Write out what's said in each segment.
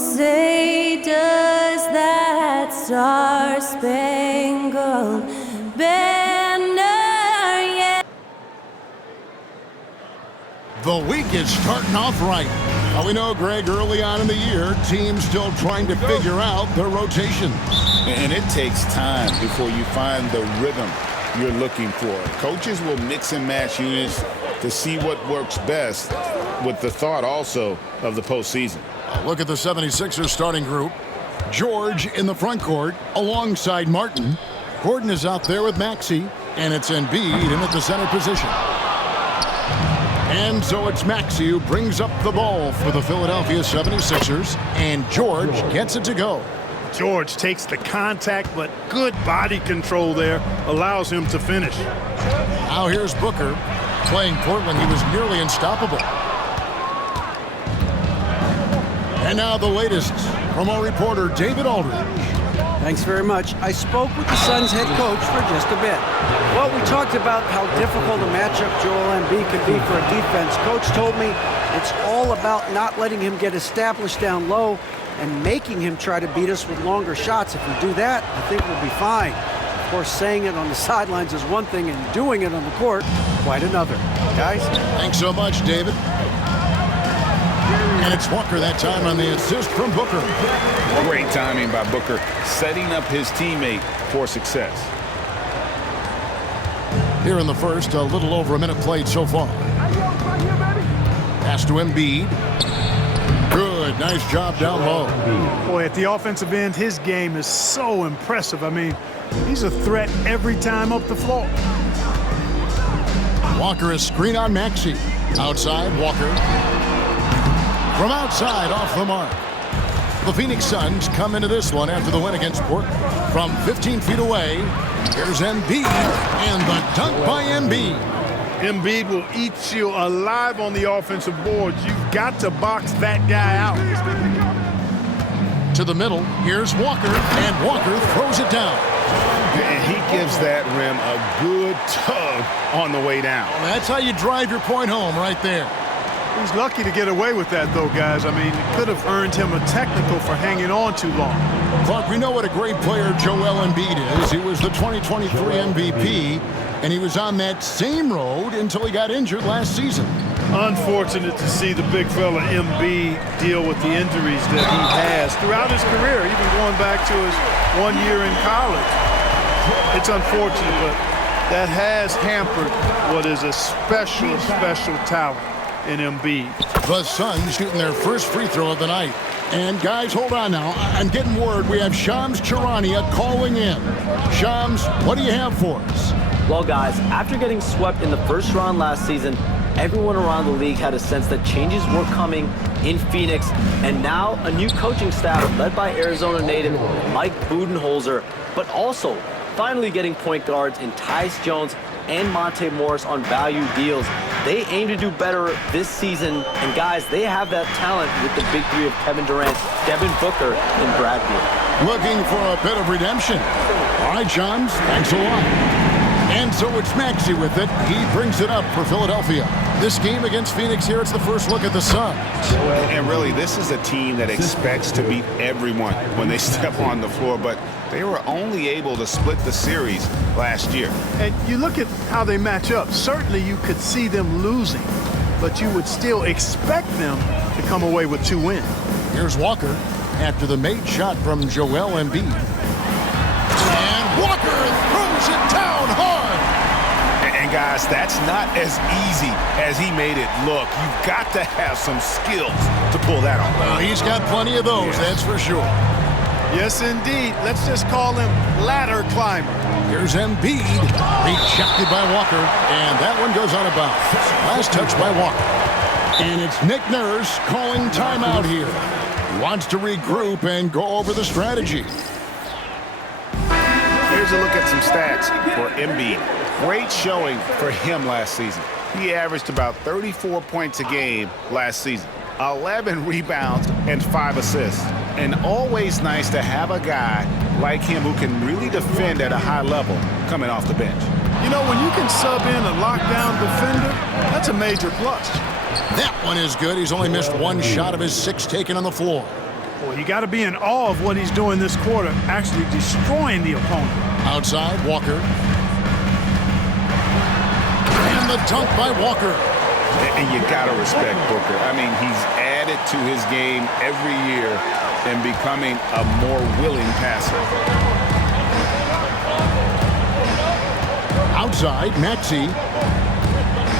say does that star-spangled banner yet? The week is starting off right. Now we know, Greg, early on in the year, teams still trying to figure out their rotation. And it takes time before you find the rhythm you're looking for. Coaches will mix and match units to see what works best, with the thought also of the postseason. Look at the 76ers starting group. George in the front court alongside Martin. Gordon is out there with Maxey, and it's Embiid in at the center position. And so it's Maxey who brings up the ball for the Philadelphia 76ers, and George gets it to go. George takes the contact, but good body control there allows him to finish. Now here's Booker. Playing Portland, he was nearly unstoppable. And now the latest from our reporter, David Aldridge. Thanks very much. I spoke with the Suns head coach for just a bit. Well, we talked about how difficult a matchup Joel Embiid can be for a defense. Coach told me it's all about not letting him get established down low and making him try to beat us with longer shots. If we do that, I think we'll be fine. Of course, saying it on the sidelines is one thing, and doing it on the court, quite another. Guys? Thanks so much, David. And it's Walker that time on the assist from Booker. Great timing by Booker, setting up his teammate for success. Here in the first, a little over a minute played so far. Pass to Embiid. Good, nice job down low. Boy, at the offensive end, his game is so impressive. I mean, he's a threat every time up the floor. Walker is screen on Maxey. Outside, Walker. From outside, off the mark. The Phoenix Suns come into this one after the win against Portland. From 15 feet away, here's Embiid, and the dunk by Embiid. Embiid will eat you alive on the offensive boards. You've got to box that guy out. To the middle, here's Walker, and Walker throws it down. And he gives that rim a good tug on the way down. Well, that's how you drive your point home right there. He's lucky to get away with that, though, guys. I mean, it could have earned him a technical for hanging on too long. Clark, we know what a great player Joel Embiid is. He was the 2023 MVP, and he was on that same road until he got injured last season. Unfortunate to see the big fella Embiid deal with the injuries that he has throughout his career, even going back to his 1 year in college. It's unfortunate, but that has hampered what is a special talent in Embiid. The Suns shooting their first free throw of the night. And guys, hold on now. I'm getting word we have Shams Charania calling in. Shams, what do you have for us? Well, guys, after getting swept in the first round last season, everyone around the league had a sense that changes were coming in Phoenix, and now a new coaching staff led by Arizona native Mike Budenholzer, but also finally getting point guards in Tyus Jones and Monte Morris on value deals. They aim to do better this season, and guys, they have that talent with the big three of Kevin Durant, Devin Booker, and Brad Beal. Looking for a bit of redemption. All right, Shams, thanks a lot. And so it's Maxey with it. He brings it up for Philadelphia. This game against Phoenix here, it's the first look at the Suns. And really, this is a team that expects to beat everyone when they step on the floor, but they were only able to split the series last year. And you look at how they match up. Certainly you could see them losing, but you would still expect them to come away with 2 wins. Here's Walker after the made shot from Joel Embiid. And Walker throws it down hard. And guys, that's not as easy as he made it look. You've got to have some skills to pull that off. Well, he's got plenty of those, that's for sure. Yes, indeed. Let's just call him ladder climber. Here's Embiid, rejected by Walker, and that one goes out of bounds. Last touch by Walker. And it's Nick Nurse calling timeout here. He wants to regroup and go over the strategy. Here's a look at some stats for Embiid. Great showing for him last season. He averaged about 34 points a game last season, 11 rebounds, and 5 assists. And always nice to have a guy like him who can really defend at a high level coming off the bench. You know, when you can sub in a lockdown defender, that's a major plus. That one is good. He's only missed 1 shot of his 6 taken on the floor. Well, you got to be in awe of what he's doing this quarter, actually destroying the opponent. Outside, Walker. And the dunk by Walker. And you got to respect Booker. I mean, he's added to his game every year and becoming a more willing passer. Outside, Maxey.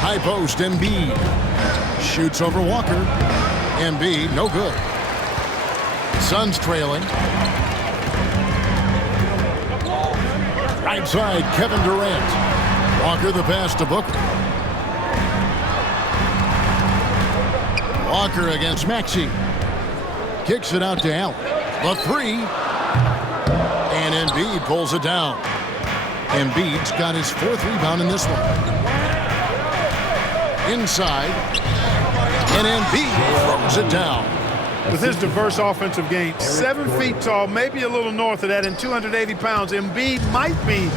High post, Embiid. Shoots over Walker. Embiid, no good. Suns trailing. Right side, Kevin Durant. Walker the pass to Booker. Walker against Maxey. Kicks it out to Allen. The three. And Embiid pulls it down. Embiid's got his 4th rebound in this one. Inside. And Embiid throws it down. With his diverse offensive game, 7 feet tall, maybe a little north of that, and 280 pounds, Embiid might be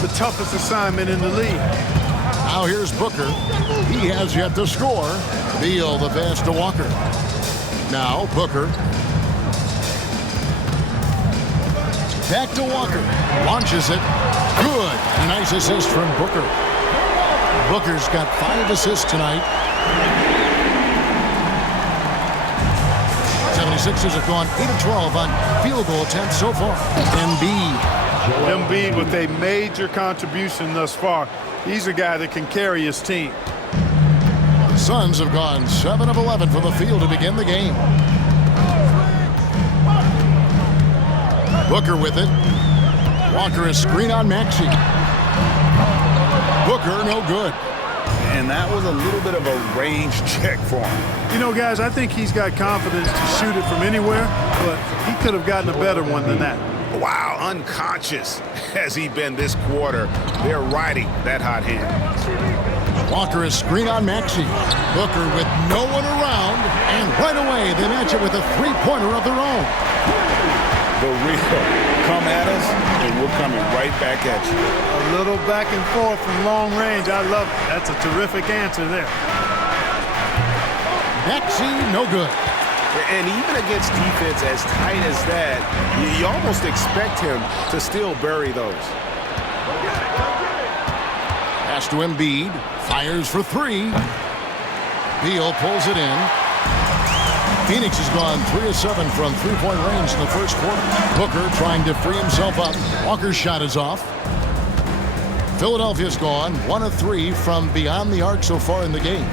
the toughest assignment in the league. Now here's Booker. He has yet to score. Beal the pass to Walker. Now Booker. Back to Walker. Launches it. Good. Nice assist from Booker. Booker's got 5 assists tonight. 76ers have gone 8 of 12 on field goal attempts so far. Embiid with a major contribution thus far. He's a guy that can carry his team. The Suns have gone 7 of 11 from the field to begin the game. Booker with it. Walker is screen on Maxey. Booker no good. And that was a little bit of a range check for him. You know, guys, I think he's got confidence to shoot it from anywhere, but he could have gotten a better one than that. Wow, unconscious has he been this quarter. They're riding that hot hand. Walker is screen on Maxey. Booker with no one around, and right away they match it with a 3-pointer of their own. The real come at us, and we're coming right back at you. A little back and forth from long range. I love it. That's a terrific answer there. Maxey no good. And even against defense as tight as that, you almost expect him to still bury those. Pass to Embiid. Fires for 3. Beal pulls it in. Phoenix has gone 3 of 7 from 3-point range in the first quarter. Booker trying to free himself up. Walker's shot is off. Philadelphia's gone 1 of 3 from beyond the arc so far in the game.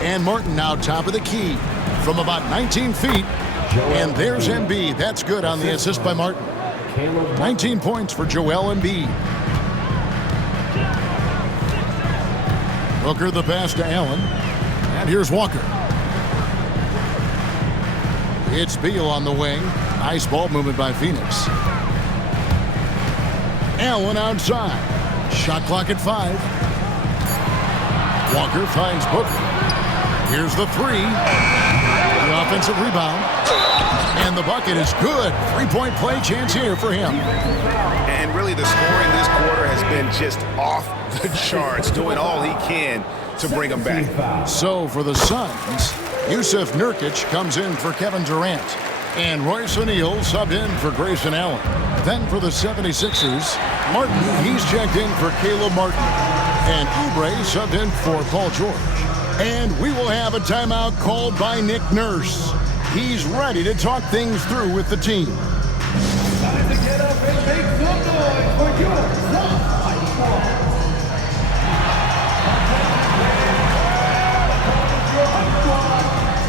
And Martin now top of the key from about 19 feet. And there's Embiid. That's good on the assist by Martin. 19 points for Joel Embiid. Booker the pass to Allen. And here's Walker. It's Beal on the wing. Nice ball movement by Phoenix. Allen outside. Shot clock at 5. Walker finds Booker. Here's the 3. The offensive rebound. And the bucket is good. 3-point play chance here for him. And really the scoring this quarter has been just off the charts, doing all he can to bring them back. So for the Suns, Yusuf Nurkic comes in for Kevin Durant. And Royce O'Neal subbed in for Grayson Allen. Then for the 76ers, Martin, he's checked in for Caleb Martin. And Oubre subbed in for Paul George. And we will have a timeout called by Nick Nurse. He's ready to talk things through with the team. Time to get up and make some noise for your Suns.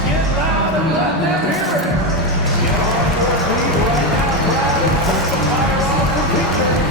Get loud and let them hear it. Get on your feet right now, Brad, and set the fire off for victory.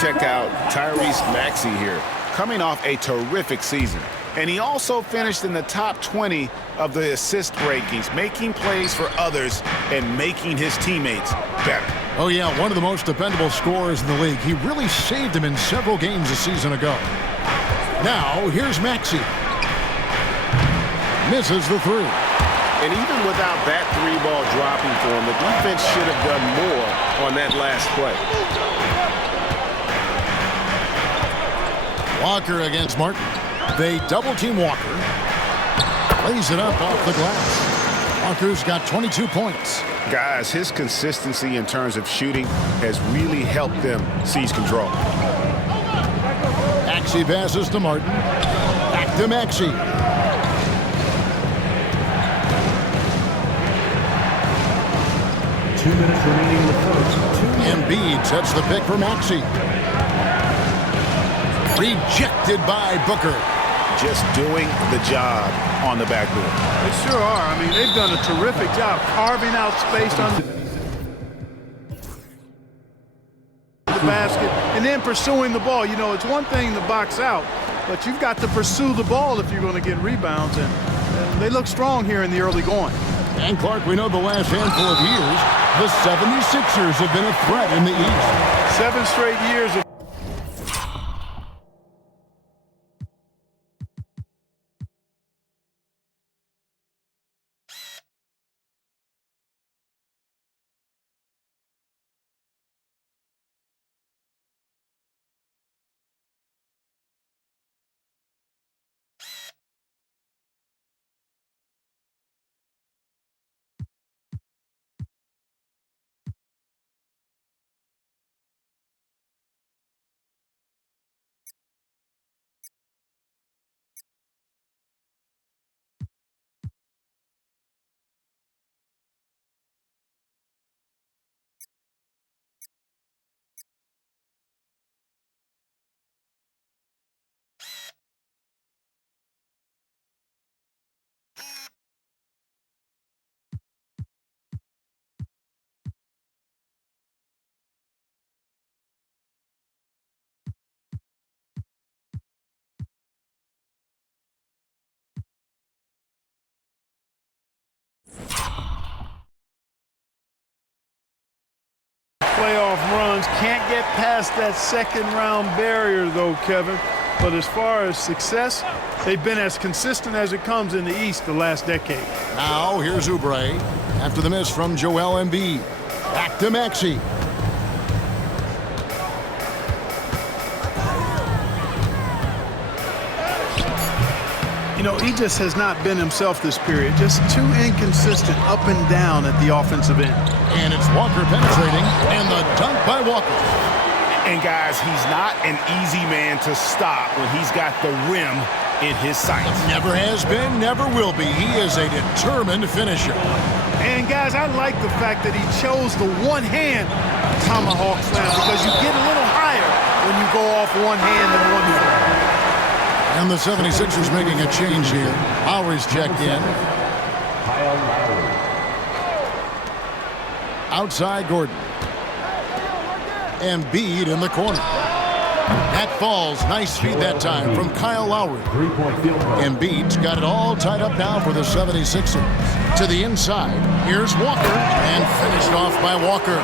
Check out Tyrese Maxey here. coming off a terrific season. And he also finished in the top 20 of the assist rankings, making plays for others and making his teammates better. Oh, yeah, one of the most dependable scorers in the league. He really saved him in several games a season ago. Now, here's Maxey. Misses the three. And even without that three ball dropping for him, the defense should have done more on that last play. Walker against Martin. They double-team Walker. Plays it up off the glass. Walker's got 22 points. Guys, his consistency in terms of shooting has really helped them seize control. Maxey passes to Martin. Back to Maxey. EMBIID sets the pick for Maxey. Rejected by Booker. Just doing the job on the backboard. They sure are. I mean, they've done a terrific job carving out space on the basket and then pursuing the ball. You know, it's one thing to box out, but you've got to pursue the ball if you're going to get rebounds, and they look strong here in the early going. And Clark, we know the last handful of years, the 76ers have been a threat in the East. 7 straight years of playoff runs. Can't get past that second round barrier though, Kevin. But as far as success, they've been as consistent as it comes in the East the last decade. Now here's Oubre after the miss from Joel Embiid. Back to Maxey. You know, he just has not been himself this period. Just too inconsistent up and down at the offensive end. And it's Walker penetrating, and the dunk by Walker. And guys, he's not an easy man to stop when he's got the rim in his sights. Never has been, never will be. He is a determined finisher. And guys, I like the fact that he chose the one-hand tomahawk slam because you get a little higher when you go off one hand than one hand. And the 76ers making a change here. Lowry's checked in. Outside Gordon. Embiid in the corner. That falls. Nice feed that time from Kyle Lowry. Embiid's got it all tied up now for the 76ers. To the inside. Here's Walker. And finished off by Walker.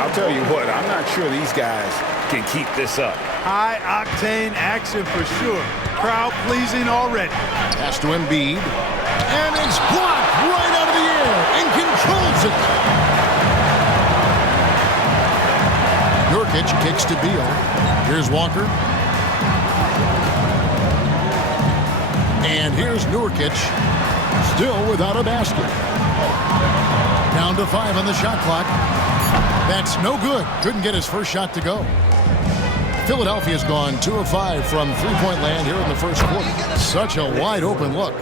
I'll tell you what, I'm not sure these guys can keep this up. High-octane action for sure. Crowd pleasing already. Pass to Embiid. And it's blocked right out of the air and controls it. Nurkic kicks to Beal. Here's Walker. And here's Nurkic. Still without a basket. Down to 5 on the shot clock. That's no good. Couldn't get his first shot to go. Philadelphia's gone 2 of 5 from three-point land here in the first quarter. Such a wide open look.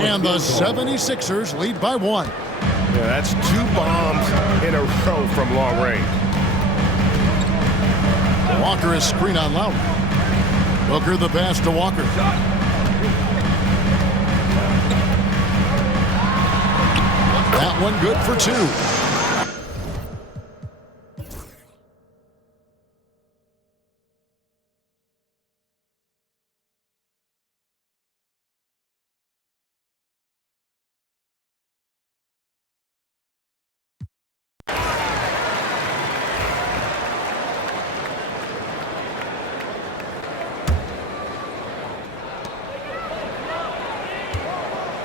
And the 76ers lead by 1. Yeah, that's 2 bombs in a row from long range. Walker is screen on Lowry. Booker the pass to Walker. That one good for 2.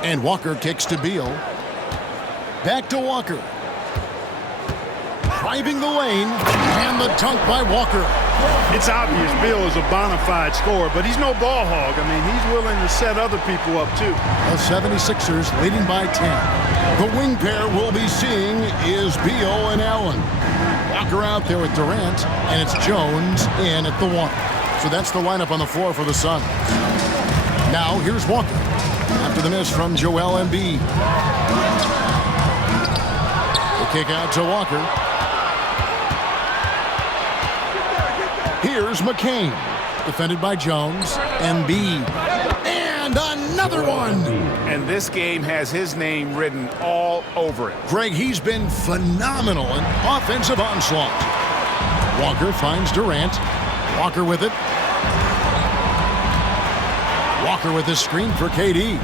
And Walker kicks to Beal. Back to Walker. Driving the lane, and the dunk by Walker. It's obvious Beal is a bona fide scorer, but he's no ball hog. I mean, he's willing to set other people up, too. The 76ers leading by 10. The wing pair we'll be seeing is Beal and Allen. Walker out there with Durant, and it's Jones in at the 1. So that's the lineup on the floor for the Suns. Now, here's Walker. After the miss from Joel Embiid. The kick out to Walker. Here's McCain. Defended by Jones. Embiid. And another one. And this game has his name written all over it. Greg, he's been phenomenal in offensive onslaught. Walker finds Durant. Walker with it. Walker with the screen for KD.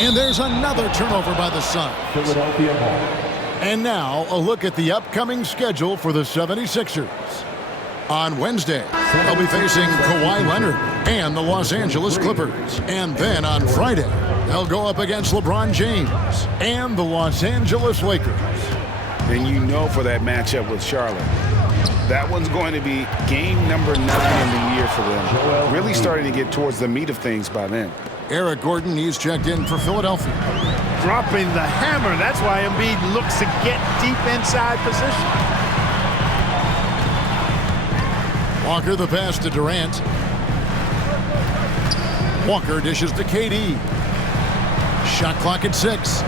And there's another turnover by the Suns. Philadelphia ball. And now a look at the upcoming schedule for the 76ers. On Wednesday, they'll be facing Kawhi Leonard and the Los Angeles Clippers. And then on Friday, they'll go up against LeBron James and the Los Angeles Lakers. And you know for that matchup with Charlotte, that one's going to be game number 9 in the year for them. Really starting to get towards the meat of things by then. Eric Gordon, he's checked in for Philadelphia. Dropping the hammer. That's why Embiid looks to get deep inside position. Walker the pass to Durant. Walker dishes to KD. Shot clock at 6.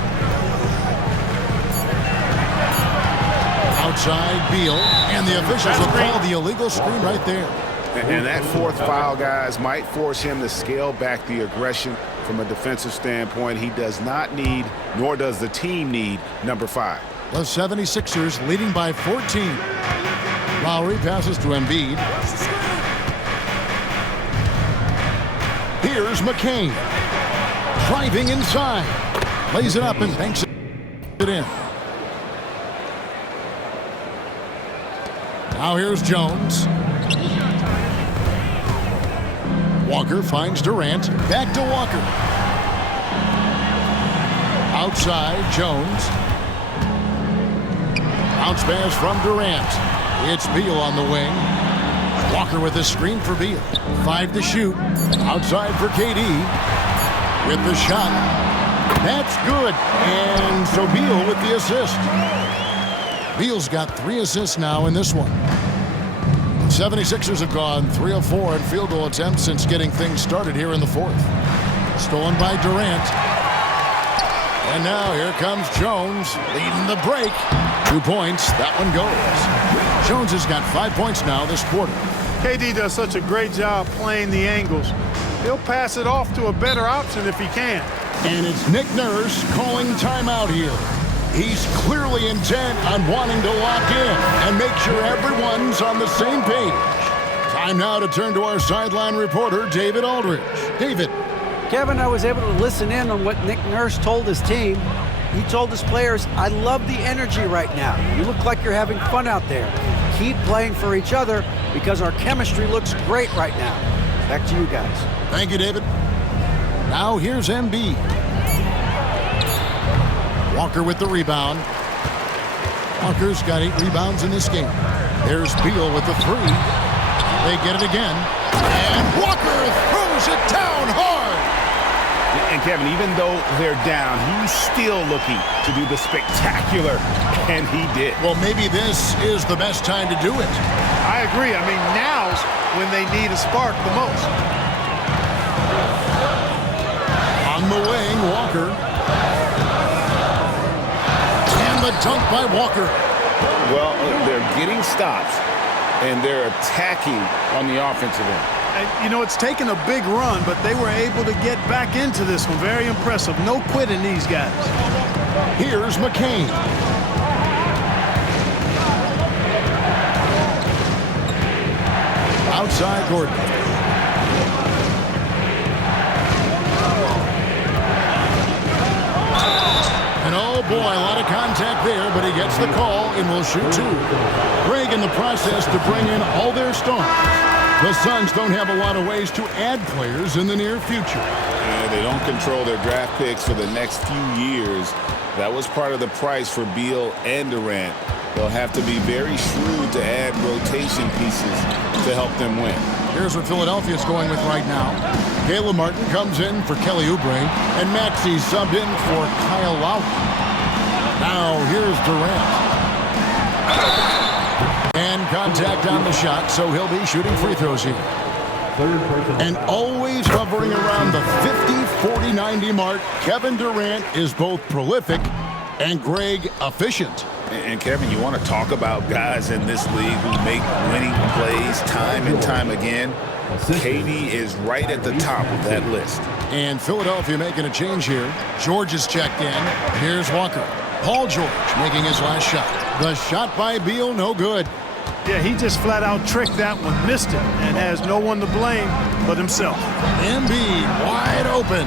Outside Beal, and the officials will call the illegal screen right there. And that fourth foul, guys, might force him to scale back the aggression from a defensive standpoint. He does not need, nor does the team need, number 5. The 76ers leading by 14. Lowry passes to Embiid. Here's McCain. Driving inside. Lays it up and banks it in. Now here's Jones. Walker finds Durant. Back to Walker. Outside, Jones. Bounce pass from Durant. It's Beal on the wing. Walker with a screen for Beal. 5 to shoot. Outside for KD. With the shot. That's good. And so Beal with the assist. Beal's got 3 assists now in this one. 76ers have gone 3 of 4 in field goal attempts since getting things started here in the 4th. Stolen by Durant. And now here comes Jones leading the break. 2 points. That one goes. Jones has got 5 points now this quarter. KD does such a great job playing the angles. He'll pass it off to a better option if he can. And it's Nick Nurse calling timeout here. He's clearly intent on wanting to lock in and make sure everyone's on the same page. Time now to turn to our sideline reporter, David Aldridge. David. Kevin, I was able to listen in on what Nick Nurse told his team. He told his players, I love the energy right now. You look like you're having fun out there. Keep playing for each other because our chemistry looks great right now. Back to you guys. Thank you, David. Now here's Embiid. Walker with the rebound. Walker's got 8 rebounds in this game. There's Beal with the 3. They get it again. And Walker throws it down hard. And Kevin, even though they're down, he's still looking to do the spectacular, and he did. Well, maybe this is the best time to do it. I agree. I mean, now's when they need a spark the most. On the wing, Walker. The dunk by Walker. Well, they're getting stops, and they're attacking on the offensive end. And, you know, it's taken a big run, but they were able to get back into this one. Very impressive. No quitting these guys. Here's McCain. Outside Gordon. And oh boy, a lot of contact there, but he gets the call and will shoot 2. Greg in the process to bring in all their stars. The Suns don't have a lot of ways to add players in the near future. Yeah, they don't control their draft picks for the next few years. That was part of the price for Beal and Durant. They'll have to be very shrewd to add rotation pieces to help them win. Here's what Philadelphia's going with right now. Caleb Martin comes in for Kelly Oubre, and Maxey subbed in for Kyle Lowry. Now here's Durant. And contact on the shot, so he'll be shooting free throws here. And always hovering around the 50-40-90 mark, Kevin Durant is both prolific and Greg efficient. And Kevin, you want to talk about guys in this league who make winning plays time and time again? KD is right at the top of that list. And Philadelphia making a change here. George is checked in. Here's Walker. Paul George making his last shot. The shot by Beal, no good. Yeah, he just flat out tricked that one, missed it, and has no one to blame but himself. EMBIID wide open.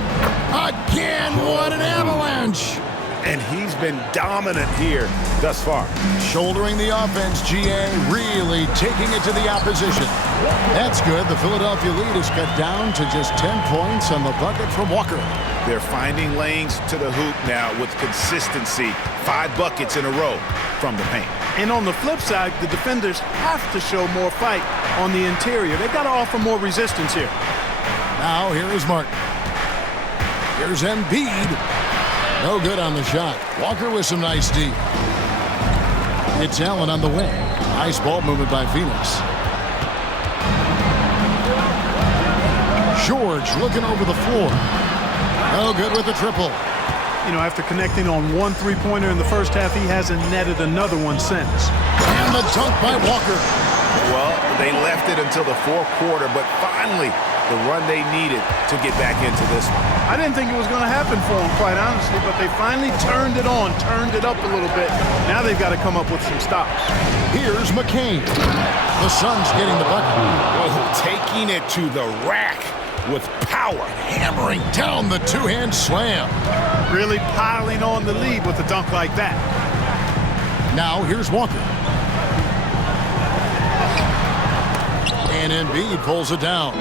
Again, what an avalanche. And he's been dominant here thus far. Shouldering the offense, GA really taking it to the opposition. That's good. The Philadelphia lead is cut down to just 10 points on the bucket from Walker. They're finding lanes to the hoop now with consistency. 5 buckets in a row from the paint. And on the flip side, the defenders have to show more fight on the interior. They've got to offer more resistance here. Now here is Martin. Here's EMBIID. No good on the shot. Walker with some nice D. It's Allen on the wing. Nice ball movement by Phoenix. George looking over the floor. No good with the triple. You know, after connecting on 1 3-pointer in the first half, he hasn't netted another one since. And the dunk by Walker. Well, they left it until the fourth quarter, but finally the run they needed to get back into this one. I didn't think it was going to happen for them, quite honestly, but they finally turned it on, turned it up a little bit. Now they've got to come up with some stops. Here's McCain. The Suns getting the bucket. Oh, taking it to the rack with power. Hammering down the two-hand slam. Really piling on the lead with a dunk like that. Now here's Walker. And EMBIID pulls it down.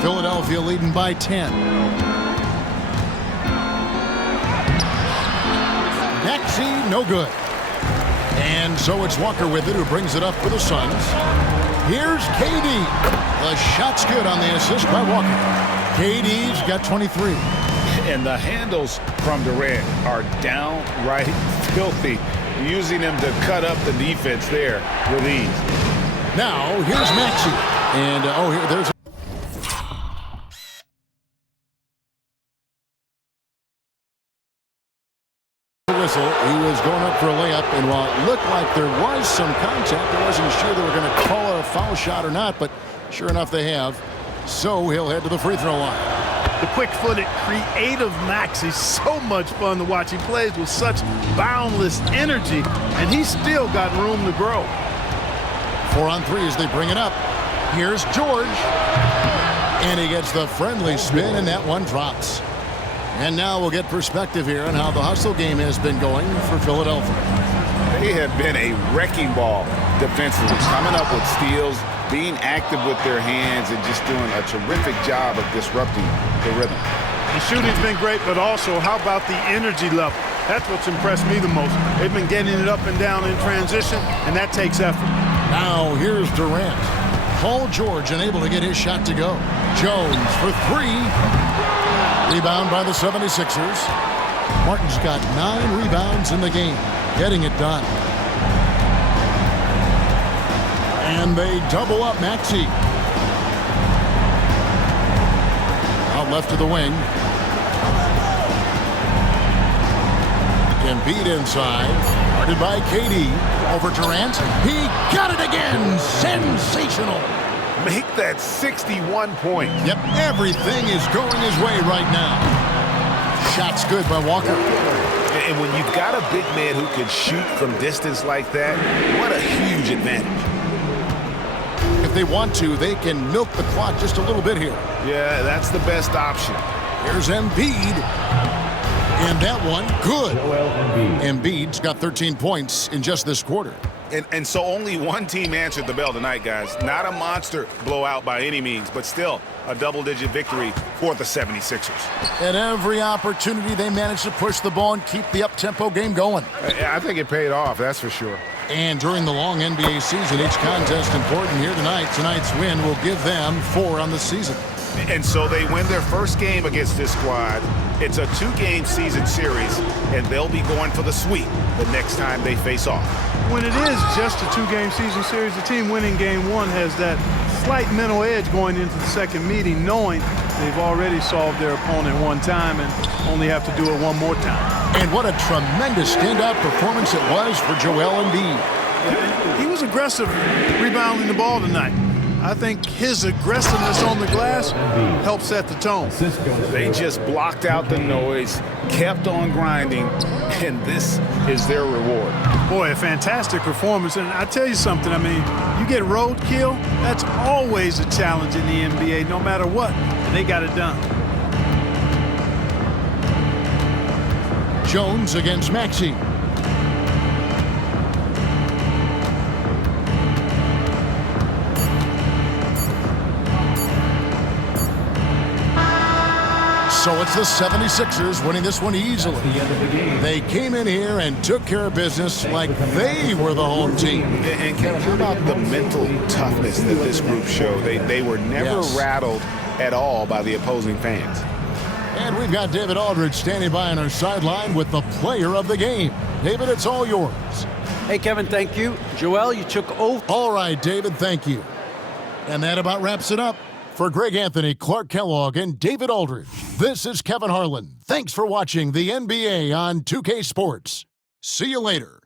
Philadelphia leading by 10. Maxey, no good. And so it's Walker with it, who brings it up for the Suns. Here's KD. The shot's good on the assist by Walker. KD's got 23. And the handles from Durant are downright filthy, using him to cut up the defense there with ease. Now here's Maxey. And here there's whistle. He was going up for a layup, and while it looked like there was some contact, I wasn't sure they were going to call it a foul shot or not, but sure enough they have. So he'll head to the free throw line. The quick-footed, creative Maxey, so much fun to watch. He plays with such boundless energy, and he's still got room to grow. 4 on 3 as they bring it up. Here's George. And he gets the friendly spin, and that one drops. And now we'll get perspective here on how the hustle game has been going for Philadelphia. They have been a wrecking ball defensively, coming up with steals, being active with their hands, and just doing a terrific job of disrupting the rhythm. The shooting's been great, but also how about the energy level? That's what's impressed me the most. They've been getting it up and down in transition, and that takes effort. Now here's Durant. Paul George unable to get his shot to go. Jones for 3. Rebound by the 76ers. Martin's got 9 rebounds in the game, getting it done. And they double up Maxey. Out left to the wing. EMBIID inside. Guarded by KD. Over Durant. He got it again. Sensational. Make that 61 points. Yep, everything is going his way right now. Shot's good by Walker. And when you've got a big man who can shoot from distance like that, what a huge advantage. If they want to, they can milk the clock just a little bit here. Yeah, that's the best option. Here's EMBIID. And that one, good. EMBIID's got 13 points in just this quarter. And so only one team answered the bell tonight, guys. Not a monster blowout by any means, but still a double-digit victory for the 76ers. At every opportunity, they managed to push the ball and keep the up-tempo game going. I think it paid off, that's for sure. And during the long NBA season, each contest important here tonight. Tonight's win will give them 4 on the season. And so they win their first game against this squad. It's a 2-game season series, and they'll be going for the sweep the next time they face off. When it is just a 2-game season series, the team winning game 1 has that slight mental edge going into the second meeting, knowing they've already solved their opponent one time and only have to do it one more time. And what a tremendous standout performance it was for Joel Embiid. He was aggressive rebounding the ball tonight. I think his aggressiveness on the glass helped set the tone. They just blocked out the noise, kept on grinding, and this is their reward. Boy, a fantastic performance. And I tell you something, I mean, you get roadkill, that's always a challenge in the NBA, no matter what, and they got it done. Jones against Maxey. So it's the 76ers winning this one easily. They came in here and took care of business like they were the home team. And how about the mental toughness that this group showed? They were never rattled at all by the opposing fans. And we've got David Aldridge standing by on our sideline with the player of the game. David, it's all yours. Hey, Kevin, thank you. Joel, you took over. All right, David, thank you. And that about wraps it up. For Greg Anthony, Clark Kellogg, and David Aldridge, this is Kevin Harlan. Thanks for watching the NBA on 2K Sports. See you later.